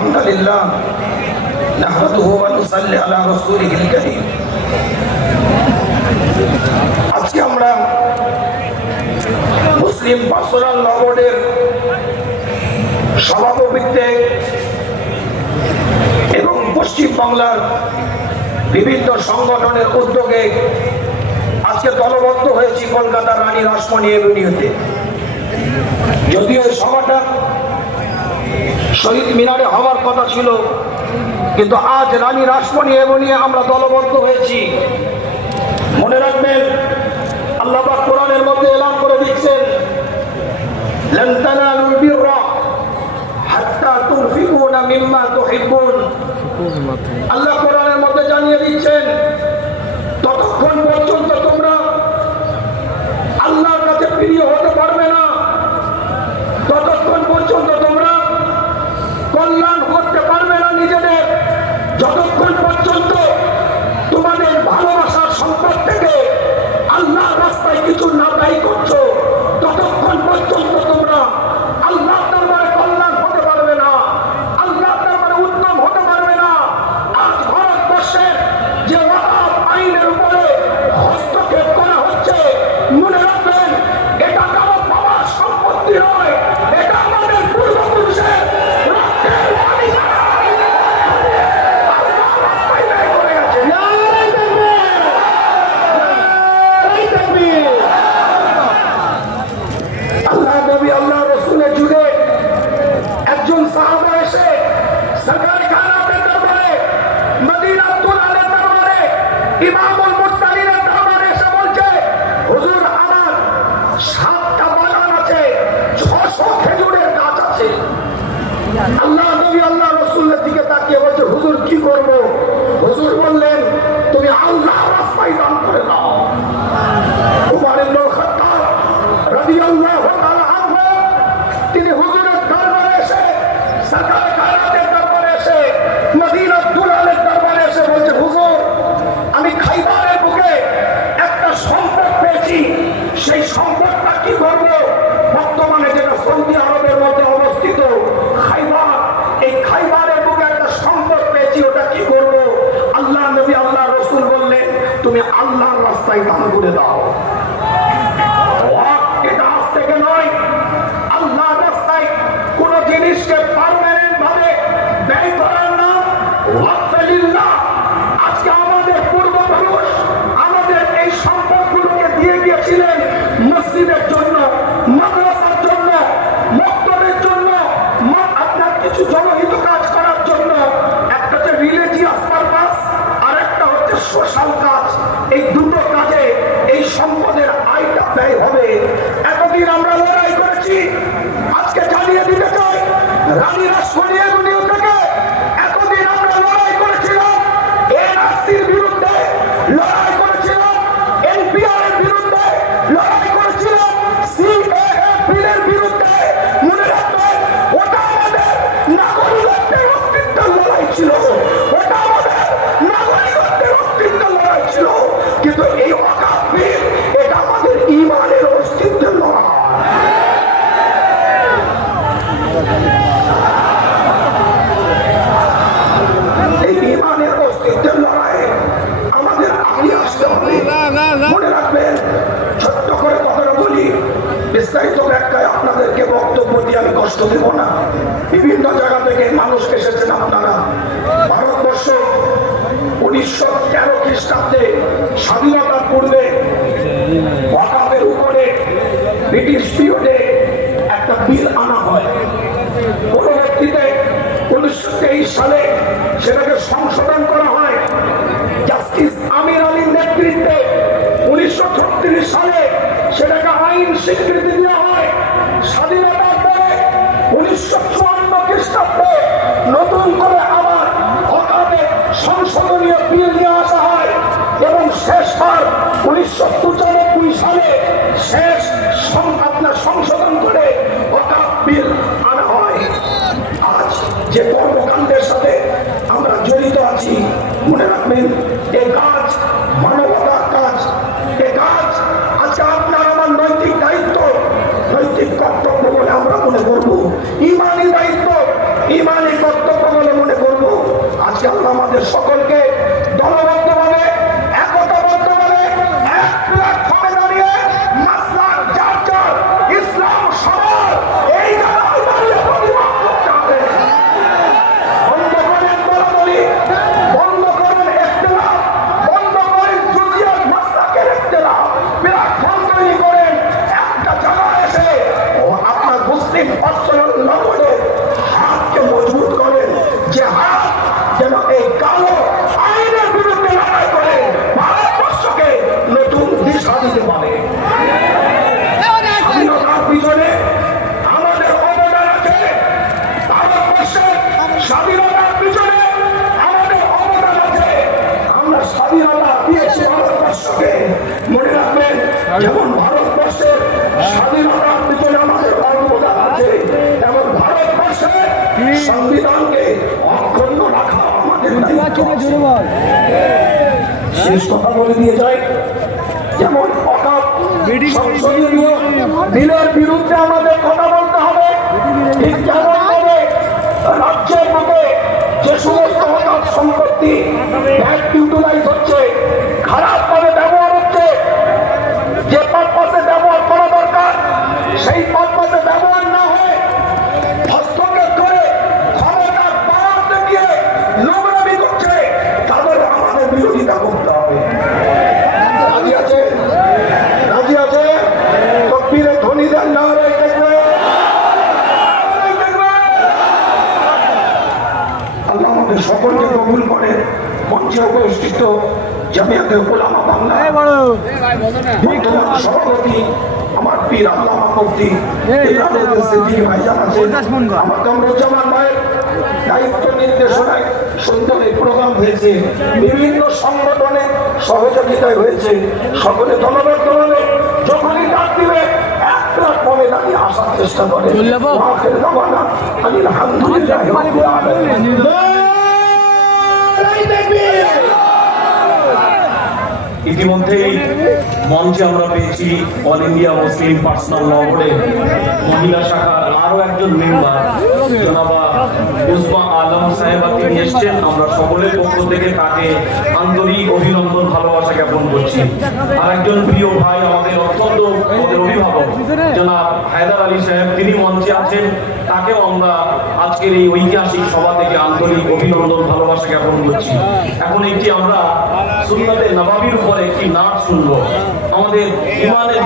হামদুলিল্লাহ নাহমাদুহু ওয়া নুসাল্লি আলা রাসূলিহিল কারীম। আজকে আমরা মুসলিম পার্সোনাল ল বোর্ডের সভাপতিত্বে এবং পশ্চিম বাংলার বিভিন্ন সংগঠনের উদ্যোগে আজকে দলবদ্ধ হয়েছি কলকাতার রানী রাসমণি এভিনিউতে। যদিও এই সভাটা শহীদ মিনারে হওয়ার কথা ছিল, কিন্তু আজ রানী রাসমণি এভিনিউ আমরা দলবদ্ধ হয়েছি। মনে রাখবেন, আল্লাহ পাক কোরআনের মধ্যে এলান করে দিচ্ছেন, লান তানালুল বিররা হাত্তা তুনফিকুনা মিম্মা তুহিব্বুন। আল্লাহ কোরআনের মধ্যে জানিয়ে দিচ্ছেন, ততক্ষণ পর্যন্ত তোমরা আল্লাহর কাছে প্রিয় হতে পারবে না, ততক্ষণ পর্যন্ত তোমরা কল্যাণ করতে পারবে না নিজেদের, যতক্ষণ পর্যন্ত তোমাদের ভালোবাসার সম্পদ থেকে আল্লাহর রাস্তায় কিছু না ব্যয় করছো, ততক্ষণ পর্যন্ত তোমরা আল্লাহর দরবারে কল্যাণ হতে পারবে না, আল্লাহর দরবারে উত্তম হতে পারবে না। আজ ভারতবর্ষের যে ওয়াকফ আইনের উপরে হস্তক্ষেপ করা হচ্ছে, মনে রাখবেন, এটা কারো বাবার সম্পত্তি নয়, এটা আমাদের পূর্বপুরুষের রক্তের অধিকার। আল্লাহ নবী আল্লাহ রসুলের যুগে একজন সাহাবা এসে সরকার খানাতের দরবারে, মদিনাতুল আলের দরবারে, ইমামুল মুরসালিনের দরবারে এসে বলছে, হুজুর আমার 7টা বাগান আছে, 600 খেজুরের গাছ আছে। আল্লাহ নবী আল্লাহ রসুলের দিকে তাকিয়ে বলছে, হুজুর কি করবো? হুজুর বললেন, তুমি আল্লাহর রাস্তায় দান করে দাও। উমর ইবনে খাত্তাব রাদিয়াল্লাহু তাআলা আনহু তিনি হুজুরের দরবারে এসে, সরকার খানাতের দরবারে এসে, মদিনাতুল আলের দরবারে এসে বলছে, হুজুর আমি খাইবারের বুকে একটা সম্পদ পেয়েছি, সেই সম্পদটা কি করব? বর্তমানে যেটা সৌদি আরবের মধ্যে অবস্থিত খাইবার, এই খাইবারের বুকে একটা সম্পদ পেয়েছি, ওটা কি করব? আল্লাহ নবী আল্লাহ রসুল বললেন, তুমি আল্লাহর রাস্তায় দান করে দাও। এটা আজ থেকে নয়, আল্লাহর রাস্তায় কোন জিনিসকে পার্মানেন্ট ভাবে ব্যয় করার নাম ওয়াকফ লিল্লাহ। আজকে আমাদের পূর্বপুরুষ আমাদের এই সম্পদগুলোকে দিয়ে গিয়েছিলেন মসজিদের জন্য, মাদ্রাসার জন্য, মক্তবের জন্য, আপনার কিছু জনহিত কাজ করার জন্য। একটা হচ্ছে রিলিজিয়াস পারপাস, আর একটা হচ্ছে সোশ্যাল কাজ। এই দুটো কাজে এই সম্পদের আয়টা ব্যয় হবে। এতদিন আমরা লড়াই করেছি, আজকে জানিয়ে দিতে চাই, রানী রাসমণি এভিনিউ থেকে এতদিন আমরা লড়াই করেছিলাম এনআরসির বিরুদ্ধে, লড়াই করেছিলাম এনপিআর এর বিরুদ্ধে, লড়াই করেছিলাম সিএএ বিলের বিরুদ্ধে। মনে রাখবেন, ওটা আমাদের নাগরিকত্বের অস্তিত্বের লড়াই ছিল, ওটা আমাদের নাগরিকত্বের অস্তিত্বের লড়াই ছিল। কিন্তু এই ওয়াকফ বিল, এটা আমাদের ঈমানের অস্তিত্বের লড়াই। এই ঈমানের অস্তিত্বের লড়াই আমাদের আগে আসতে হবে। মনে রাখবেন, ছোট্ট করে কথাটা বলি, বিস্তারিত ব্যাখ্যায় আপনাদেরকে বক্তব্য দিয়ে আমি কষ্ট দেব না। বিভিন্ন জায়গা থেকে মানুষ এসেছেন আপনারা। ভারতবর্ষ 1913 খ্রিস্টাব্দে স্বাধীনতার পূর্বে ওয়াকফের উপরে ব্রিটিশ পিরিয়ডে একটা বিল আনা হয়। পরবর্তীতে 1923 সালে সেটাকে সংশোধন করা হয়। জাস্টিস আমির আলীর নেতৃত্বে 1936 সালে সেটাকে আইন স্বীকৃতি দেওয়া হয়। স্বাধীনতার পরে 1954 খ্রিস্টাব্দে নতুন করে আবার ওয়াকফের সংশোধনীয় বিল নিয়ে আসা হয় এবং শেষবার 1995 সালে শেষ আপনার সংশোধন করে ওয়াকফ বিল আনা হয়। আজ যে কর্মকাণ্ডের সাথে আমরা জড়িত আছি, মনে রাখবেন, এই কাজ মানবতার কাজ। এই কাজ আজকে আপনার আমার নৈতিক দায়িত্ব, নৈতিক কর্তব্য বলে আমরা মনে করবো। ইমানি দায়িত্ব, ইমানি কর্তব্য সাল্লাল্লাহু আলাইহি হাতকে মজবুত করেন, যে হাত যেন এই কালো আইনের বিরুদ্ধে লড়াই করে ভারতবর্ষকে নতুন দিশা দিতে পারে। স্বাধীনতার পিছনে আমাদের অবদান আছে, ভারতবর্ষের স্বাধীনতার পিছনে আমাদের অবদান আছে। আমরা স্বাধীনতা দিয়েছি ভারতবর্ষকে, মনে রাখবেন, যেমন ভারতবর্ষের স্বাধীনতার পিছনে আমাদের অবদান আছে, এবং ভারতবর্ষের সংবিধানকে অক্ষুণ্ণ রাখা আমাদের দায়িত্ব। শেষ কথা বলে দিয়ে যায়, যেমন সংসদীয় বিলের বিরুদ্ধে আমাদের কথা বলতে হবে, ঠিক যেমন ভাবে রাজ্যের মধ্যে যে সমস্ত অকাপ সম্পত্তি ইউটিলাইজ হচ্ছে, খারাপ ভাবে ব্যবহার হচ্ছে, যে পারপাসে ব্যবহার করা দরকার সেই পারপাসে ব্যবহার না হয় হস্তক্ষেপ করে ক্ষমতার পাওয়ার দেখিয়ে নোংরামি করছে, তাদের আমাদের বিরোধিতা করতে হবে। রাজি আছে? রাজি আছে? তকবীরে ধ্বনি দেন, নারায়ে তাকবীর। আল্লাহ আমাদের সকলকে কবুল করে। মঞ্চে উপস্থিত জামিয়াতে উলামা বাংলা বর্তমান সভাপতি আমার পীর আল্লামা মুফতি ইমরানুল সিদ্দিকী ভাইজান আছেন, আমার কামরুজ্জামান ভাইয়ের দায়িত্ব নির্দেশনায় সুন্দর এই প্রোগ্রাম হয়েছে, বিভিন্ন সংগঠনে সহযোগিতায় হয়েছে, সকলে ধন্যবাদ জানালে যখনই ডাক দিবে একটা কমে দাঁড়িয়ে আসার চেষ্টা করে। ইতিমধ্যেই মঞ্চে আমরা পেয়েছি অল ইন্ডিয়া মুসলিম পার্সোনাল ল বোর্ডের মহিলা শাখার আরো একজন মেম্বার জনাবা উসমা আলম সাহেবা, তিনি এসছেন। আমরা সকলের পক্ষ থেকে তাকে আন্তরিক অভিনন্দন, ভালোবাসা জ্ঞাপন করছি। আর একজন প্রিয় ভাই, আমাদের অত্যন্ত অভিভাবক জনাব হায়দার আলী সাহেব, তিনি মঞ্চে আছেন। তাকেও আমরা আজকের এই ঐতিহাসিক সভা থেকে আন্তরিক অভিনন্দন, ভালোবাসা জ্ঞাপন করছি। এখন একটি আমরা সুন্নাতে নবাবির উপর একটি নাচ শুনবো। আমাদের ইমানের